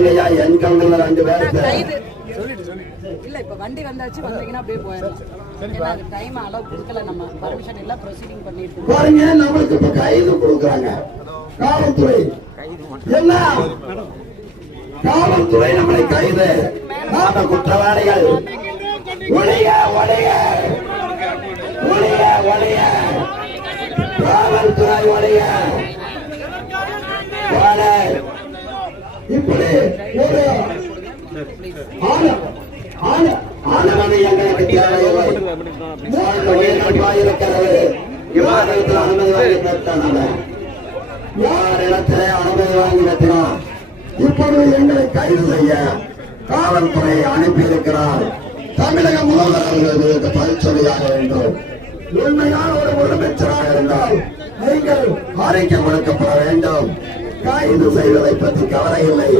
இல்லையா என் கண்ணுல 2 பேருக்கு இல்ல இப்ப வண்டி வந்தாச்சு வந்தீங்கன்னா அப்படியே போயிடலாம். ஏன்னா அது டைம் அலோவ் கொடுக்கல, நம்ம பர்மிஷன் எல்லாம் ப்ரொசீடிங் பண்ணிட்டு பாருங்க. நம்மளுக்கு இப்ப கைது கொடுக்குறாங்க காவல்துறை. என்ன காவல்துறை நம்மளை கைது, நாம குற்றவாளிகள். ஒளிய ஒளிய ஒளிய ஒளிய காவல்துறை ஒளிய. இப்படி ஒரு ஆனவனை எங்களுக்கு தேவையில்லை. 3 உயிர்கள் இருக்கிறது. விவாதத்தில் அனுமதி வாங்கி நிறுத்தினாங்க. யார் இடத்திலே அனுமதி வாங்கி நிறுத்தினார்? இப்பொழுது எங்களை கைது செய்ய காவல்துறை அனுப்பி இருக்கிறார். தமிழக முதல்வர்களுக்கு பரிசோதனையாக வேண்டும். உண்மையான ஒரு முதலமைச்சராக இருந்தால் நீங்கள் அறிக்கை கொடுக்கப்பட வேண்டும். கைது செய்வதை பற்றி கவலை இல்லை.